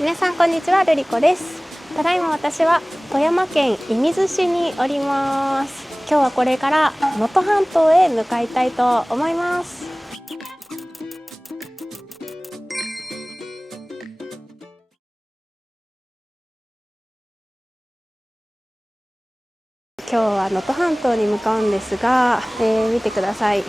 皆さんこんにちは、ルリコです。ただいま私は富山県射水市におります。今日はこれから能登半島へ向かいたいと思います。今日は能登半島に向かうんですが、見てください、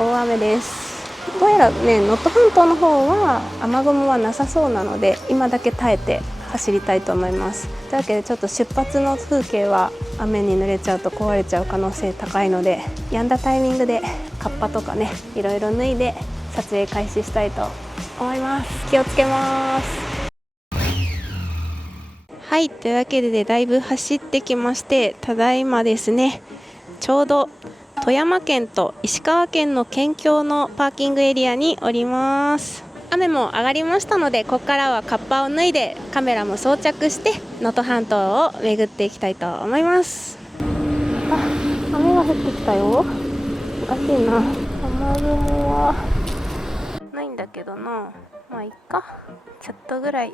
大雨です。どうやらね、能登半島の方は雨雲はなさそうなので、今だけ耐えて走りたいと思います。というわけでちょっと出発の風景は雨に濡れちゃうと壊れちゃう可能性高いので、止んだタイミングでカッパとかね、いろいろ脱いで撮影開始したいと思います。気をつけます。はい、というわけでだいぶ走ってきまして、ただいまですね、ちょうど富山県と石川県の県境のパーキングエリアにおります。雨も上がりましたので、ここからはカッパを脱いでカメラも装着して能登半島を巡っていきたいと思います。雨が降ってきたよ。おかしいな。雨雲はないんだけどな。まあいいか、ちょっとぐらい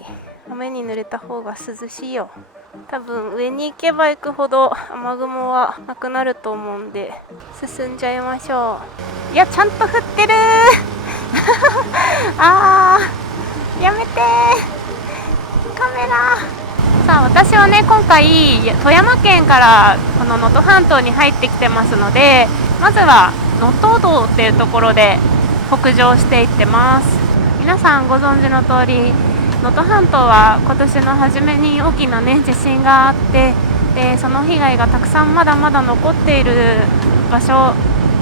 雨に濡れた方が涼しいよ。多分上に行けば行くほど雨雲はなくなると思うんで、進んじゃいましょう。いや、ちゃんと降ってるやめてカメラ。さあ、私はね、今回富山県からこの能登半島に入ってきてますので、まずは能登道っていうところで北上していってます。皆さんご存知の通り、能登半島は今年の初めに大きなね、地震があって、でその被害がたくさんまだまだ残っている場所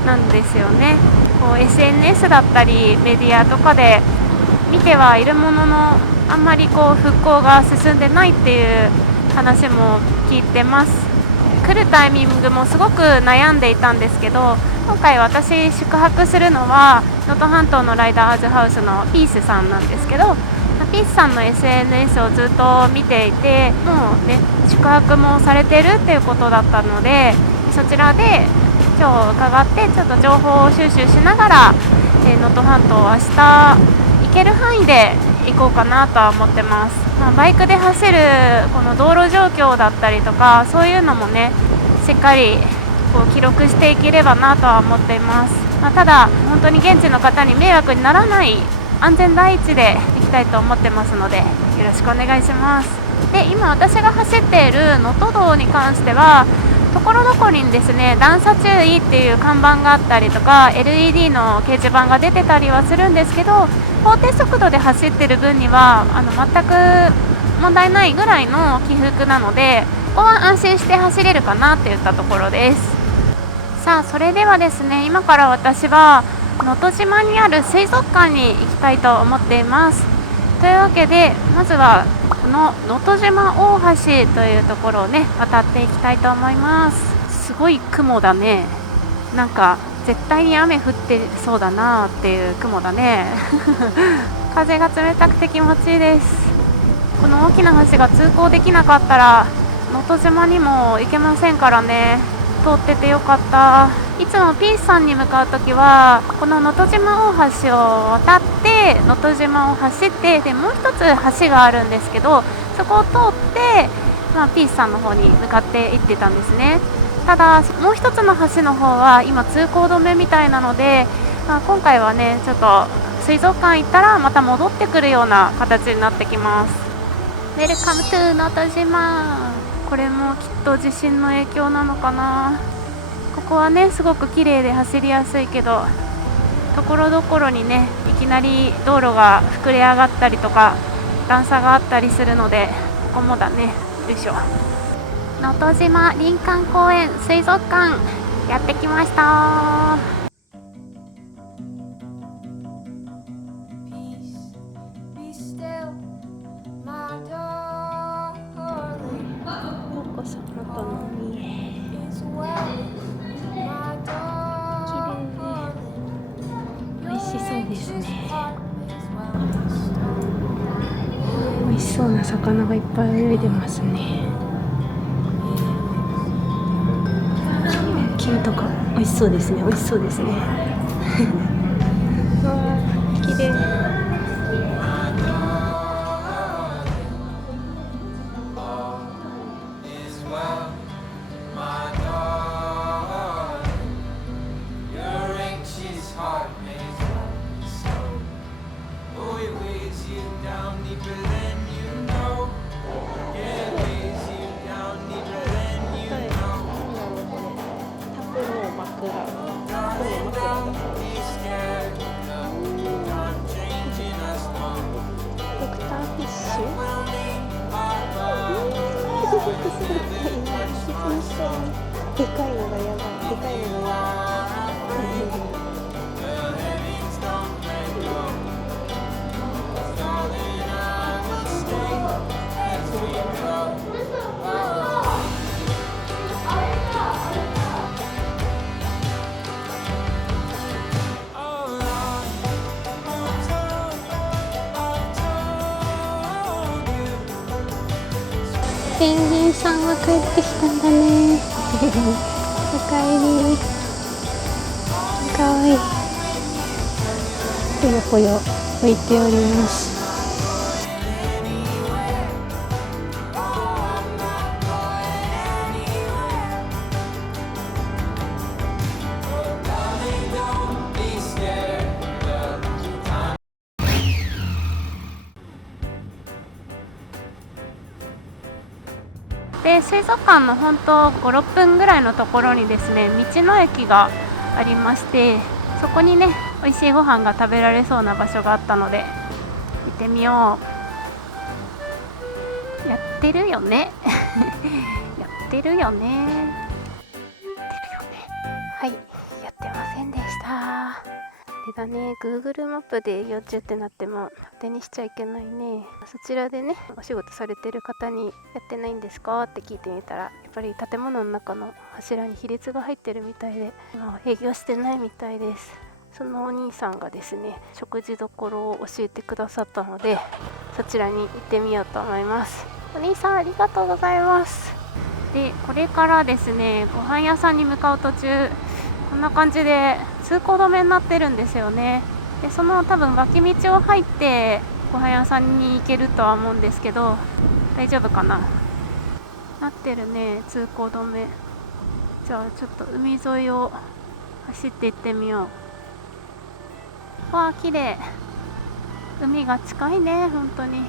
なんですよね。こう SNS だったりメディアとかで見てはいるものの、あんまりこう復興が進んでないっていう話も聞いてます。来るタイミングもすごく悩んでいたんですけど、今回私宿泊するのは能登半島のライダーズハウスのピースさんなんですけど、ピースさんの SNS をずっと見ていて、もうね、宿泊もされてるっていうことだったので、そちらで今日伺ってちょっと情報収集しながら能登半島を明日行ける範囲で行こうかなとは思ってます。バイクで走るこの道路状況だったりとか、そういうのもね、しっかりこう記録していければなとは思っています。ただ本当に現地の方に迷惑にならない安全第一で行きたいと思ってますので、よろしくお願いします。で、今私が走っている能登道に関しては、ところどころにですね、段差注意っていう看板があったりとか LED の掲示板が出てたりはするんですけど、法定速度で走ってる分には全く問題ないぐらいの起伏なので、ここは安心して走れるかなっていったところです。さあ、それではですね、今から私は能登島にある水族館に行きたいと思っています。というわけで、まずはこの能登島大橋というところをね、渡っていきたいと思います。すごい雲だね。なんか絶対に雨降ってそうだなっていう雲だね風が冷たくて気持ちいいです。この大きな橋が通行できなかったら能登島にも行けませんからね。通っててよかった。いつもピースさんに向かうときはこの能登島大橋を渡って能登島を走って、でもう一つ橋があるんですけど、そこを通って、ピースさんの方に向かって行ってたんですね。ただもう一つの橋の方は今通行止めみたいなので、今回はね、ちょっと水族館行ったらまた戻ってくるような形になってきます。ウェルカムトゥ能登島。これもきっと地震の影響なのかな。ここはね、すごく綺麗で走りやすいけど、ところどころにね、いきなり道路が膨れ上がったりとか段差があったりするので、ここもだね。よいしょ。能登島林間公園水族館やってきました。お子様との海へ。美味しそうですね。美味しそうな魚がいっぱい泳いでますね。金とか美味しそうですね。美味しそうですね。わー、綺麗。でかいのがやばい、でかいのがやばい。ペンギンさんが帰ってきたんだね。おかえり。かわいい。ぽよぽよ浮いております。で水族館の本当5、6分ぐらいのところにですね、道の駅がありまして、そこにね美味しいご飯が食べられそうな場所があったので行ってみよう。やってるよねやってるよねはい、やってませんでした。あれだね、 Google マップで営業中ってなっても当てにしちゃいけないね。そちらでねお仕事されてる方にやってないんですかって聞いてみたら、やっぱり建物の中の柱に亀裂が入ってるみたいで今は営業してないみたいです。そのお兄さんがですね食事どころを教えてくださったので、そちらに行ってみようと思います。お兄さんありがとうございます。でこれからですねご飯屋さんに向かう途中、こんな感じで通行止めになってるんですよね。でその多分脇道を入ってご飯屋さんに行けるとは思うんですけど、大丈夫かな。なってるね、通行止め。じゃあちょっと海沿いを走って行ってみよう。わあ綺麗、海が近いね本当に。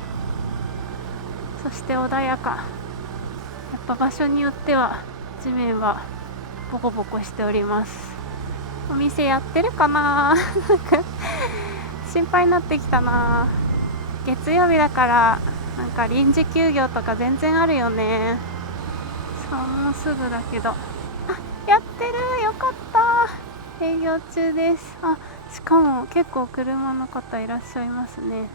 そして穏やか。やっぱ場所によっては地面はボコボコしております。お店やってるかな心配になってきたな。月曜日だからなんか臨時休業とか全然あるよね。さあもうすぐだけど、あ、やってる、よかった。営業中です。あ、しかも結構車の方いらっしゃいますね。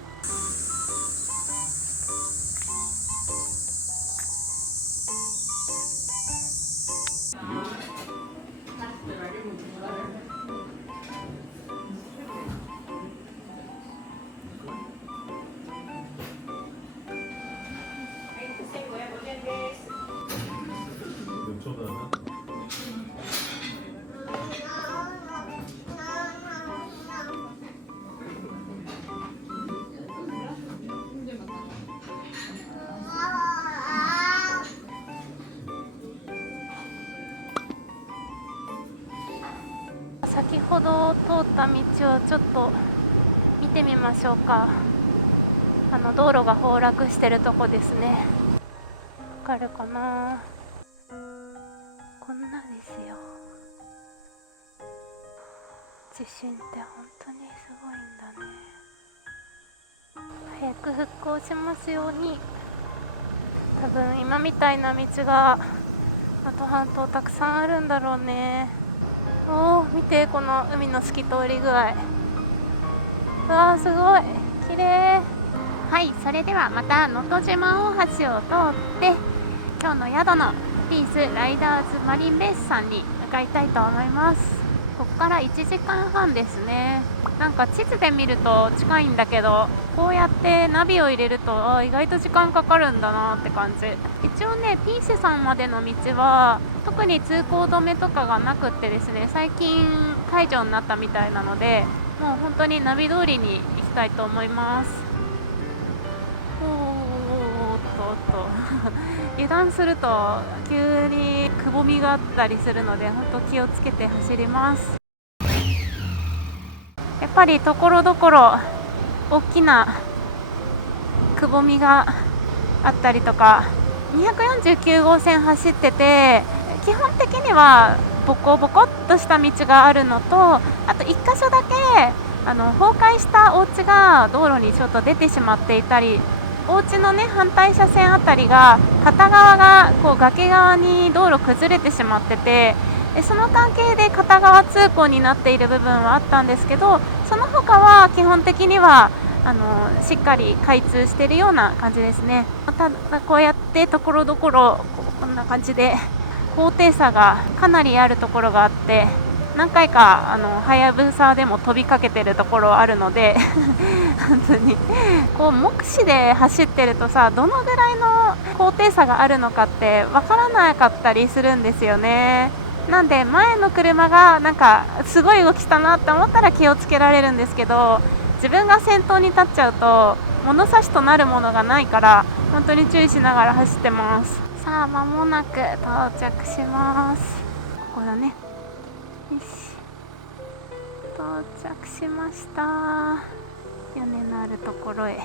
先ほど通った道をちょっと見てみましょうか。道路が崩落してるとこですね。わかるかな。こんなですよ。地震って本当にすごいんだね。早く復興しますように。多分今みたいな道が能登半島たくさんあるんだろうね。おー、見てこの海の透き通り具合。うわー、すごい綺麗。はい、それではまた能登島大橋を通って今日の宿のピースライダーズマリンベースさんに向かいたいと思います。ここから1時間半ですね。なんか地図で見ると近いんだけど、こうやってナビを入れると意外と時間かかるんだなって感じ。一応ね、ピースさんまでの道は特に通行止めとかがなくってですね、最近解除になったみたいなので、もう本当にナビ通りに行きたいと思います。おーっと油断すると急にくぼみがあったりするので、本当気をつけて走ります。やっぱりところどころ大きなくぼみがあったりとか、249号線走ってて基本的にはボコボコっとした道があるのと、あと1箇所だけ崩壊したお家が道路にちょっと出てしまっていたりお家のね反対車線あたりが片側がこう崖側に道路崩れてしまってて、その関係で片側通行になっている部分はあったんですけど、その他は基本的にはしっかり開通しているような感じですね。ただこうやってところどころこんな感じで高低差がかなりあるところがあって、何回かはやぶさでも飛びかけてるところあるので本当にこう目視で走ってるとさ、どのぐらいの高低差があるのかってわからなかったりするんですよね。なんで前の車がなんかすごい動きしたなって思ったら気をつけられるんですけど、自分が先頭に立っちゃうと物差しとなるものがないから本当に注意しながら走ってます。さあ間もなく到着します。ここだね。よし、到着しました。屋根のあるところへ。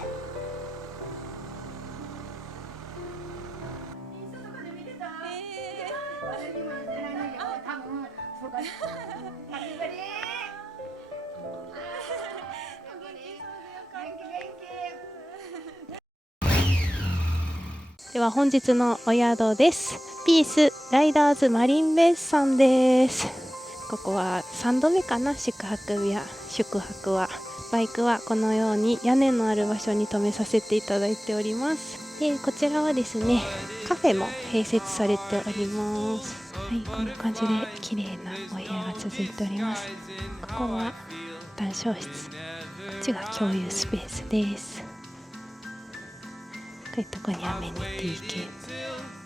では本日のお宿です。ピースライダーズマリンベースさんです。ここは3度目かな、宿泊は。バイクはこのように屋根のある場所に停めさせていただいております。でこちらはですね、カフェも併設されております。はい、こんな感じで綺麗なお部屋が続いております。ここは談笑室、こっちが共有スペースです。こういうとこにアメニティ系、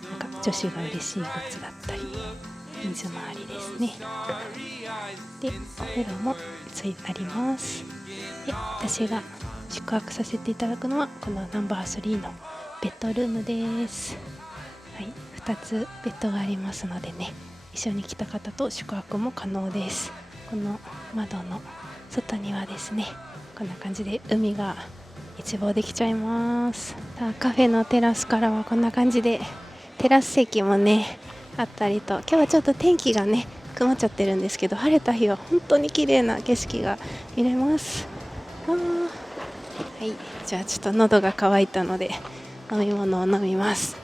なんか女子が嬉しいグッズだったり、水回りですね。でお風呂もあります。で私が宿泊させていただくのはこのナンバー3のベッドルームです。はい、2つベッドがありますのでね、一緒に来た方と宿泊も可能です。この窓の外にはですね、こんな感じで海が一望できちゃいます。カフェのテラスからはこんな感じでテラス席もねあったりと、今日はちょっと天気がね曇っちゃってるんですけど、晴れた日は本当に綺麗な景色が見れます。はい、じゃあちょっと喉が渇いたので飲み物を飲みます。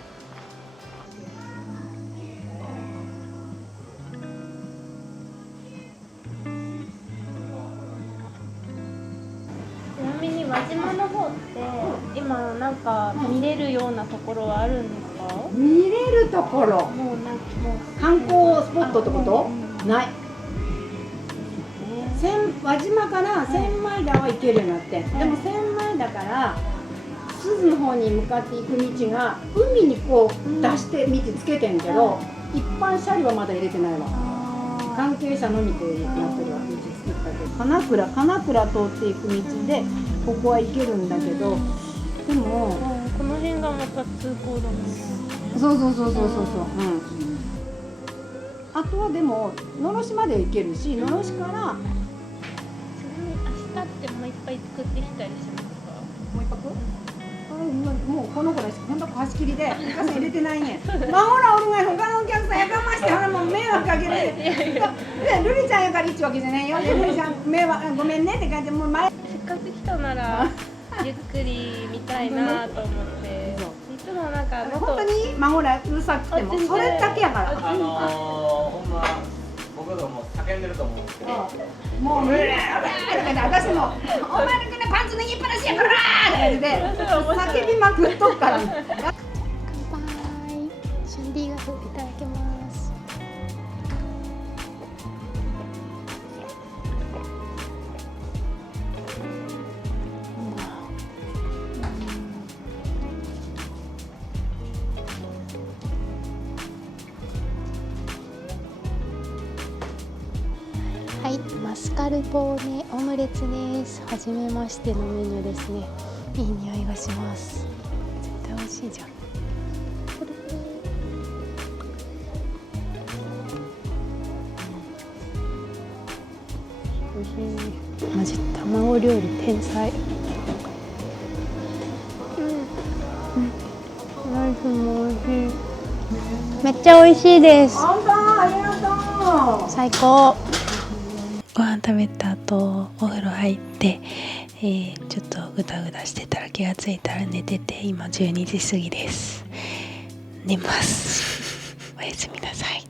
ちなみに輪島の方って今なんか見れるようなところはあるんですか？見れるところ、もう観光スポットってこと？ない。輪島から千枚田は行けるようになって、でも千枚田から鈴の方に向かっていく道が海にこう出して道つけてんけど、一般車両はまだ入れてないわ。関係者のみでやってるわ。道作ったけど、金倉通っていく道でここは行けるんだけど、でもこの辺がまた通行だもんね。そう、あとはでも野呂市まで行けるし、野呂市から明日ってもういっぱい作ってきたりしますか？もう一泊？もうこの子らしほんと貸し切りでお母さん入れてないねん。まあほらおるがい、他のお客さんやかまして、ほらもう迷惑かけるで。ルリちゃんやからいいっちゅうわけじゃないよ。ルリちゃん迷惑ごめんねって感じで、もう前。せっかく来たならゆっくり見たいなと思って。いつもなんか本当に孫らうるさくてもそれだけやから。ほんま僕らもう叫んでると思うんですけど、もう私もお前の国パンツ脱ぎっぱなしやからって感じで叫びまくっとくから。乾杯。シャンディガフいただきます。はい、マスカルポーネオムレツです。初めましてのメニューですね。いい匂いがします。絶対美味しいじゃん。美味しい。マジ卵料理天才。ライスも美味しい。めっちゃ美味しいです。本当、ありがとう。最高。ご飯食べた後お風呂入って、ちょっとぐだぐだしてたら気がついたら寝てて、今12時過ぎです。寝ますおやすみなさい。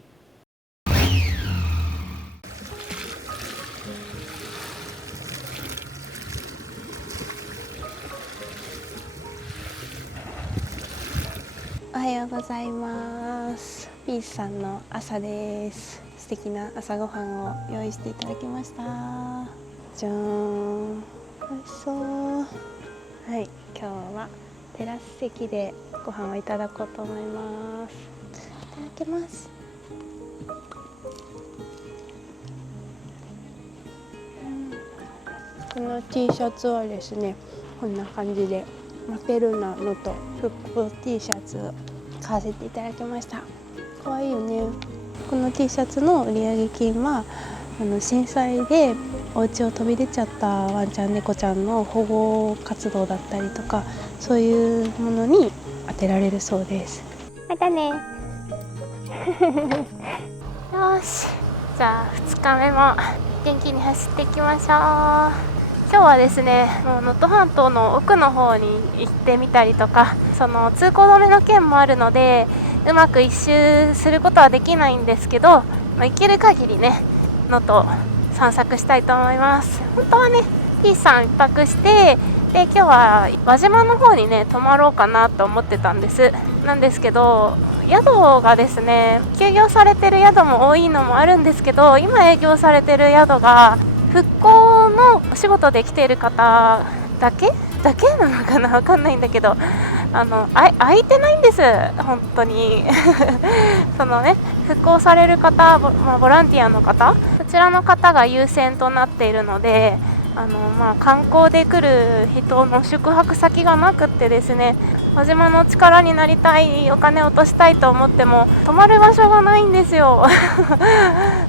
おはようございます。ピースさんの朝です。素敵な朝ごはんを用意していただきました。じゃーん、美味しそう。はい、今日はテラス席でご飯をいただこうと思います。いただきます。この T シャツはですね、こんな感じでマペルナのと復興 T シャツを買わせていただきました。可愛いよね。この T シャツの売上金は震災でお家を飛び出ちゃったワンちゃん猫ちゃんの保護活動だったりとか、そういうものに当てられるそうです。またねよし、じゃあ2日目も元気に走っていきましょう。今日はですね、もう能登半島の奥の方に行ってみたりとか、その通行止めの件もあるのでうまく一周することはできないんですけど、行ける限りね能登散策したいと思います。本当はねPさん1泊して、で今日は輪島の方にね泊まろうかなと思ってたんです。なんですけど宿がですね、休業されてる宿も多いのもあるんですけど、今営業されてる宿が復興のお仕事で来ている方だけなのかな、わかんないんだけど、空いてないんです、本当にそのね、復興される方、ボランティアの方、そちらの方が優先となっているので、観光で来る人の宿泊先がなくってですね、輪島の力になりたい、お金を落としたいと思っても泊まる場所がないんですよ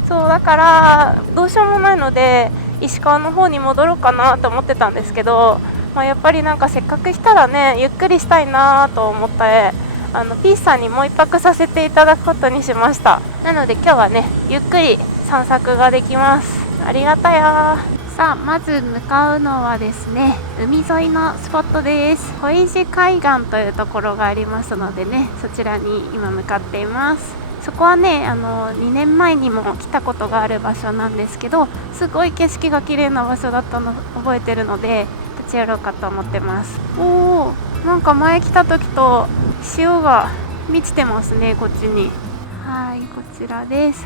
そうだからどうしようもないので石川の方に戻ろうかなと思ってたんですけど、やっぱりなんかせっかく来たらねゆっくりしたいなと思ってピースさんにもう1泊させていただくことにしました。なので今日はねゆっくり散策ができます。ありがたや。さあまず向かうのはですね、海沿いのスポットです。小石海岸というところがありますのでね、そちらに今向かっています。そこはね2年前にも来たことがある場所なんですけど、すごい景色が綺麗な場所だったの覚えてるので立ち寄ろうかと思ってます。おー、なんか前来た時と潮が満ちてますね、こっちに。はい、こちらです。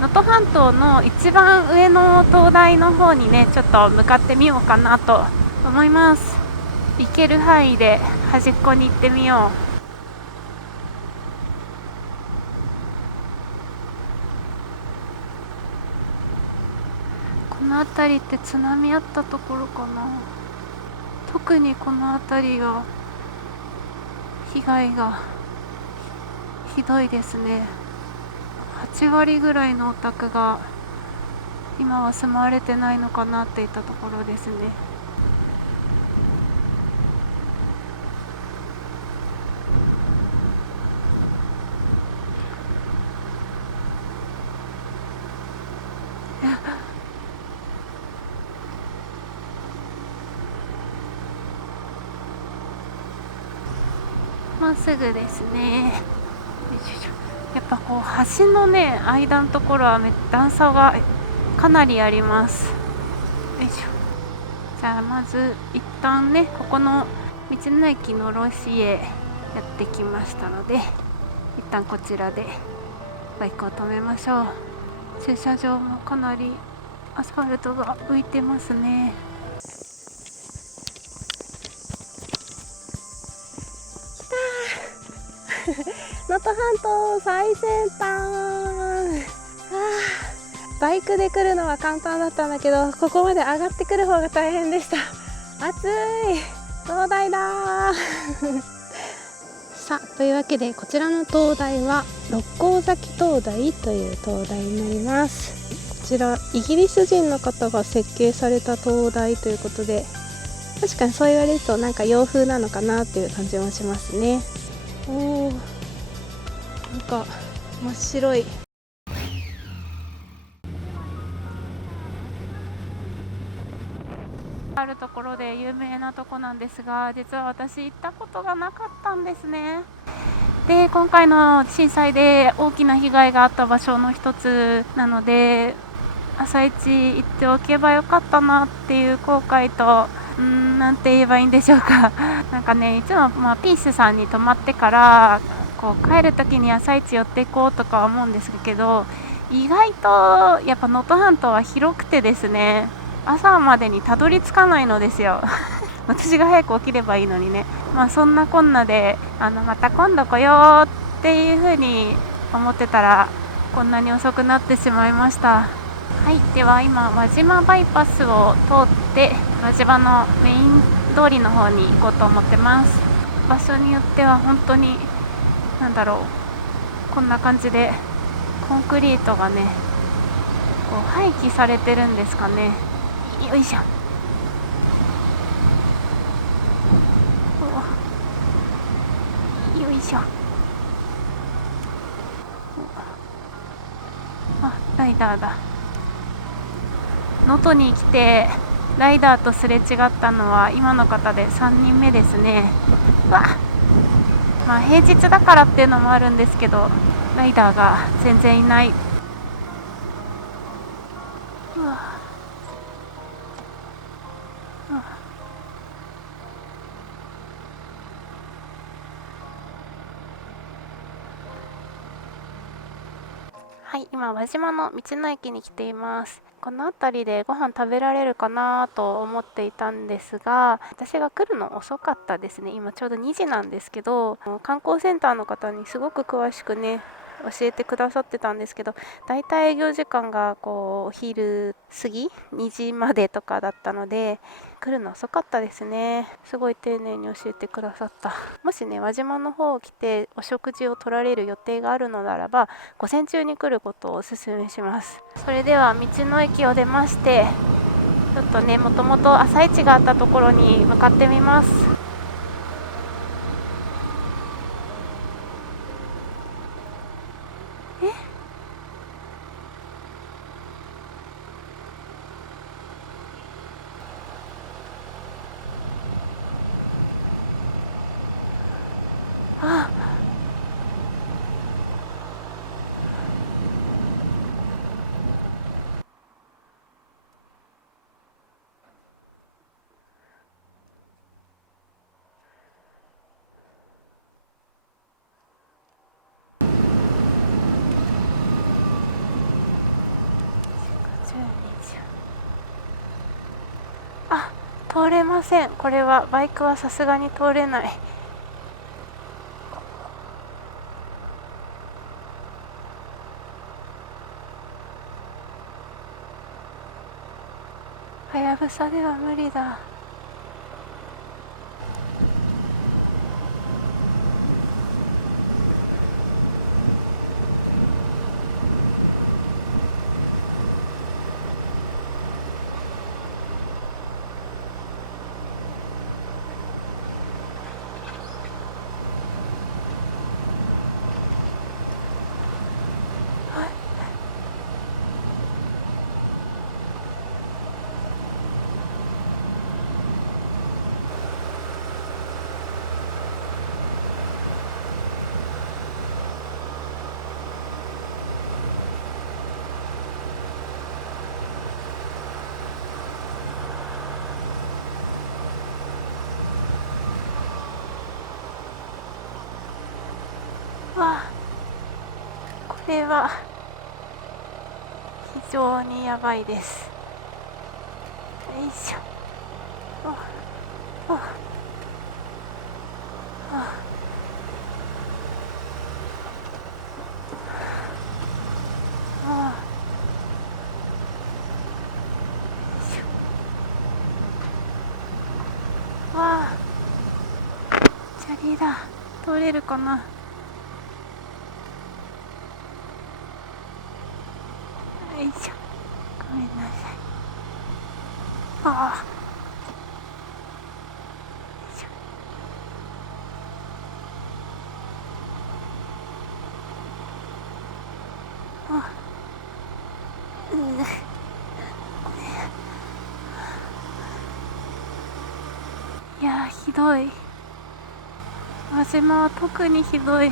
能登半島の一番上の灯台の方にね、ちょっと向かってみようかなと思います。行ける範囲で端っこに行ってみよう。この辺りって津波あったところかな。特にこの辺りが被害がひどいですね。8割ぐらいのお宅が今は住まわれてないのかなっていったところですね。まっすぐですね。やっぱこう橋のね間のところは段差がかなりあります。よいしょ。じゃあまず一旦ね、ここの道の駅の路地へやってきましたので、一旦こちらでバイクを止めましょう。駐車場もかなりアスファルトが浮いてますね。能登半島最先端。バイクで来るのは簡単だったんだけど、ここまで上がってくる方が大変でした。暑い。灯台ださあ、というわけでこちらの灯台は六甲崎灯台という灯台になります。こちらイギリス人の方が設計された灯台ということで、確かにそう言われるとなんか洋風なのかなっていう感じもしますね。おー、なんか真っ白い。あるところで有名なとこなんですが、実は私行ったことがなかったんですね。で、今回の震災で大きな被害があった場所の一つなので、朝一行っておけばよかったなっていう後悔と、なんて言えばいいんでしょうかなんかね、いつも、ピースさんに泊まってからこう帰る時に朝一寄っていこうとかは思うんですけど、意外とやっぱ能登半島は広くてですね、朝までにたどり着かないのですよ私が早く起きればいいのにね。そんなこんなでまた今度来ようっていう風に思ってたら、こんなに遅くなってしまいました。はい、では今輪島バイパスを通って輪島のメイン通りの方に行こうと思ってます。場所によっては本当にこんな感じでコンクリートがねこう廃棄されてるんですかね。よいしょ。よいしょ。ライダーだ。能登に来てライダーとすれ違ったのは今の方で3人目ですね。平日だからっていうのもあるんですけど、ライダーが全然いない。はい、今輪島の道の駅に来ています。この辺りでご飯食べられるかなと思っていたんですが、私が来るの遅かったですね。今ちょうど2時なんですけど、観光センターの方にすごく詳しくね教えてくださってたんですけど、だいたい営業時間がこうお昼過ぎ2時までとかだったので、来るの遅かったですね。すごい丁寧に教えてくださった。もしね、輪島の方を来てお食事を取られる予定があるのならば、午前中に来ることをお勧めします。それでは道の駅を出まして、ちょっとね、もともと朝市があったところに向かってみます。あ、あ、通れません。これはバイクはさすがに通れない。はやぶさでは無理だ。わあ、これは非常にやばいです。よいしょ。あああああ、わあ、砂利だ。通れるかな。よいしょ。ごめんなさい。ああ、よいしょ。あ、いやー、ひどい。輪島は特にひどい。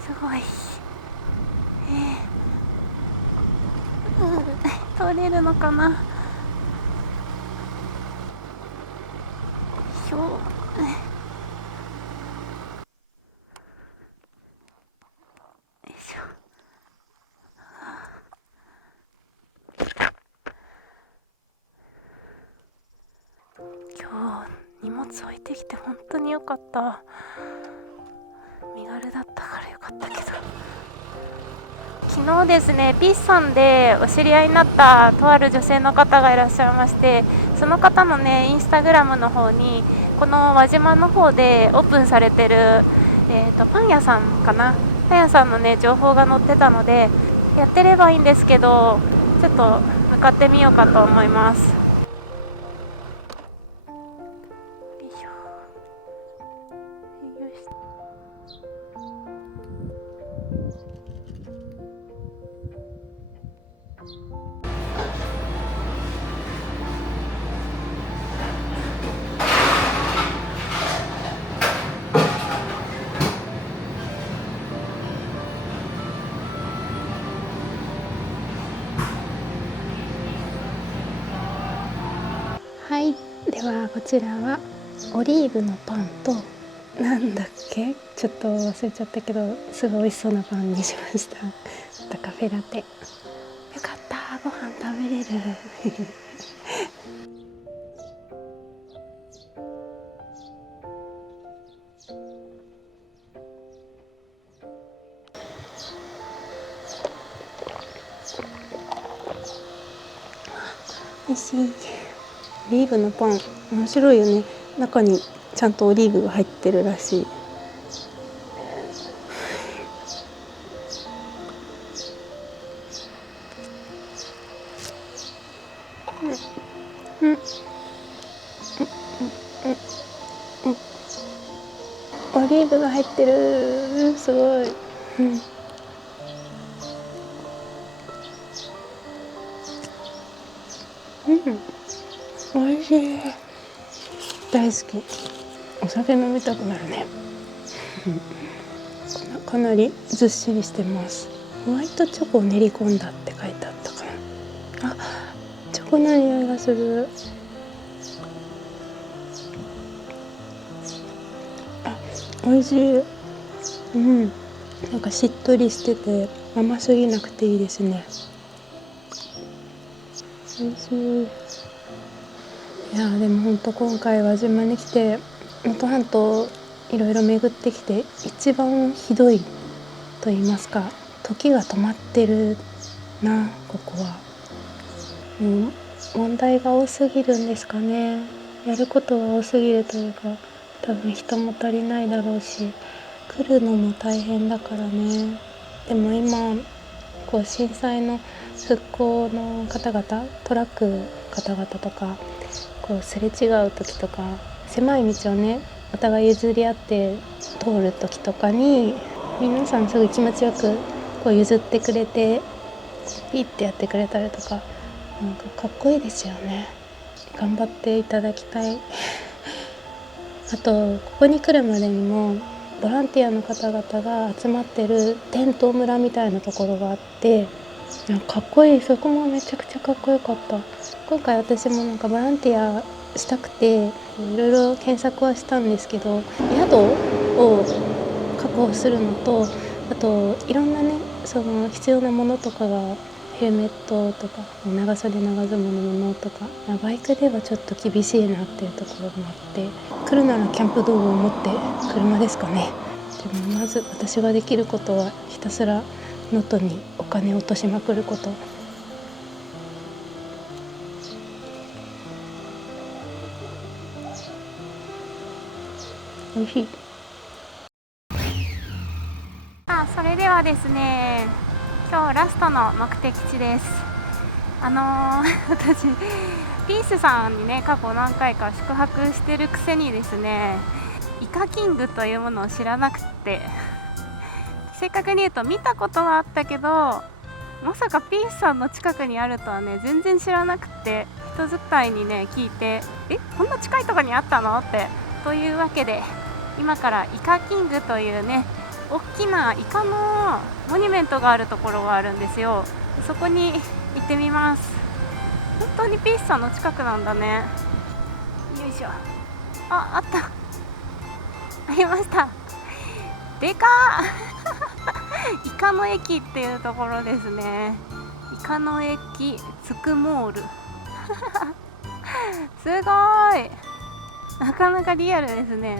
すごい。通れるのかな。よいしょ。よいしょ。今日荷物置いてきて本当によかった。身軽だったからよかったけど、昨日ですね、ピッサンでお知り合いになったとある女性の方がいらっしゃいまして、その方のね、インスタグラムの方にこの輪島の方でオープンされてる、パン屋さんかな、パン屋さんのね情報が載ってたので、やってればいいんですけど、ちょっと向かってみようかと思います。よいしょ。よし。はい、ではこちらはオリーブのパンとなんだっけ、ちょっと忘れちゃったけど、すごい美味しそうなパンにしました。カフェラテ。よかった、ご飯食べれる。美味しい。オリーブのパン面白いよね。中にちゃんとオリーブが入ってるらしい。オリーブが入ってる、すごい。美味しい。大好き。お酒飲みたくなるね。かなりずっしりしてます。ホワイトチョコを練り込んだって書いてあったかな。あ、チョコの匂いがする。あ、美味しい。なんかしっとりしてて甘すぎなくていいですね。美味しい。いやでも本当今回輪島に来て能登半島いろいろ巡ってきて一番ひどいと言いますか、時が止まってるな、ここは。問題が多すぎるんですかね。やることが多すぎるというか、多分人も足りないだろうし、来るのも大変だからね。でも今こう震災の復興の方々、トラック方々とかこうすれ違う時とか、狭い道をねお互い譲り合って通る時とかに皆さんすごい気持ちよくこう譲ってくれてピッてやってくれたりとか、なんかかっこいいですよね。頑張っていただきたい。あとここに来るまでにもボランティアの方々が集まってるテント村みたいなところがあって、かっこいい。そこもめちゃくちゃかっこよかった。今回私もなんかボランティアしたくていろいろ検索はしたんですけど、宿を確保するのと、あといろんなねその必要なものとかがヘルメットとか長袖長ズボンのものとか、バイクではちょっと厳しいなっていうところもあって、来るならキャンプ道具を持って車ですかね。でもまず私ができることはひたすら能登にお金を落としまくること。美味しい。それではですね、今日ラストの目的地です。私ピースさんにね過去何回か宿泊してるくせにですね、イカキングというものを知らなくて、正確に言うと見たことはあったけど、まさかピースさんの近くにあるとはね全然知らなくて、人伝いにね聞いて、こんな近いところにあったのって。というわけで今からイカキングというね大きなイカのモニュメントがあるところがあるんですよ。そこに行ってみます。本当にピースさんの近くなんだね。よいしょ。あった、ありました。でかーイカの駅っていうところですね。イカの駅つくモールすごーい、なかなかリアルですね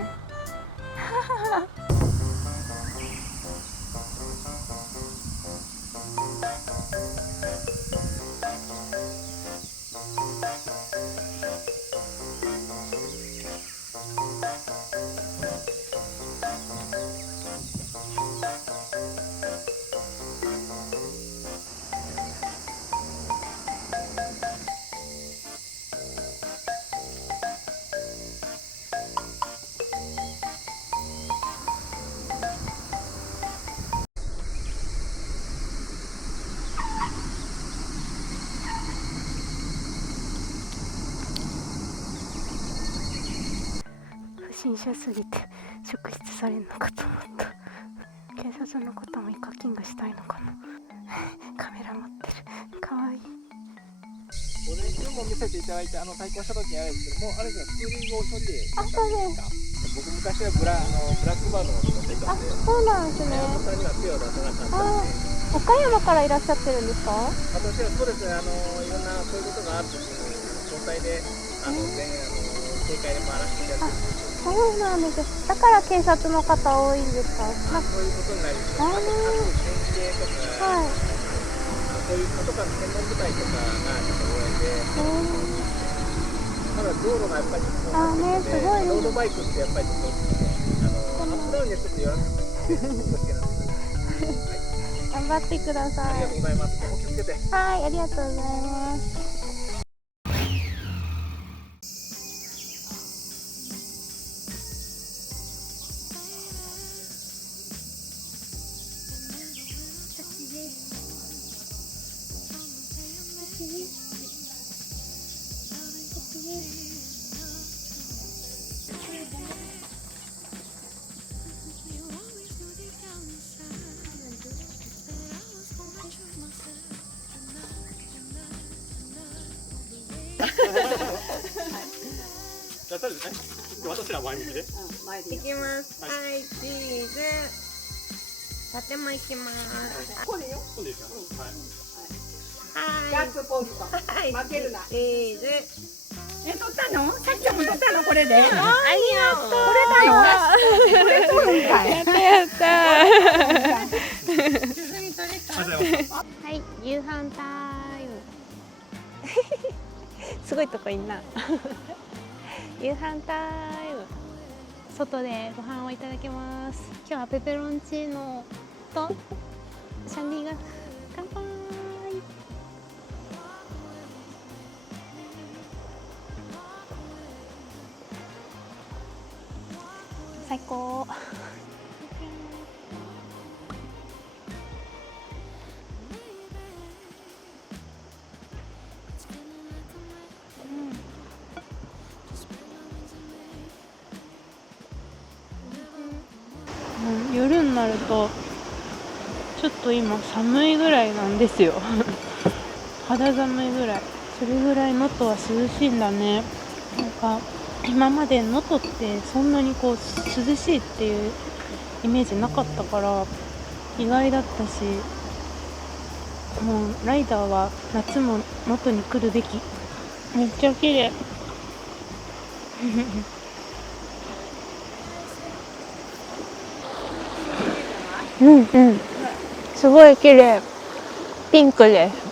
不審者すぎて職質されるのかと思った。警察の方もイカキングしたいのかなカメラ持ってる、かわいい。午前中も見せていただいて、対抗した時にあるんですけども、あれですね、ツーリングを処理で。そうです。僕昔はブラックバードの仕事してたあ、んで、そうなんですね。山本さんには手を出せなかったんで、岡山からいらっしゃってるんですか？私はそうですね、いろんなそういうことがあるときに交代で警戒で回らせていただいてるんです。そうなんです。だから警察の方多いんですか？そういうことになります。あと県警とか、はい。そういうパトカーの専門部隊とかがちょっと多いんで、まだ道路がやっぱりすごいロードバイクってやっぱりちょっとアップダウンにはちょっとよらなくて気をつけなくてください。頑張ってください。ありがとうございます。お気をつけて。はい、ありがとうございます。じゃあとりあえず私ら前向きで。いきます。はい、チーズ。縦もいきます。これよ。そうですよ。はい。はい。ガッツポーズと。はい。負けるな。チーズ。撮ったの？さっきも撮ったのこれで。ありがとう。これ撮るんかい。やったやった。はい、夕飯タイム。すごいとこいんな。夕飯タイム。外でご飯をいただきます。今日はペペロンチーノとシャンディが乾杯。最高。夜になるとちょっと今寒いぐらいなんですよ。肌寒いぐらい。それぐらい能登は涼しいんだね。なんか今まで能登ってそんなにこう涼しいっていうイメージなかったから意外だったし、もうライダーは夏も能登に来るべき。めっちゃ綺麗。うんうん、すごい綺麗。ピンクです。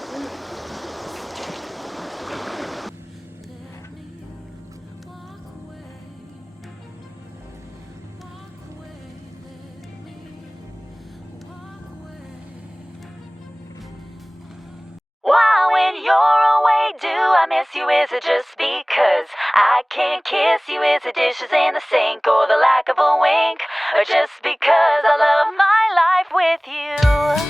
Why when you're away do I miss you? Is it just because I can't kiss you? Is it dishes in the sink or the lack of a wink? Or just because I love my life with you?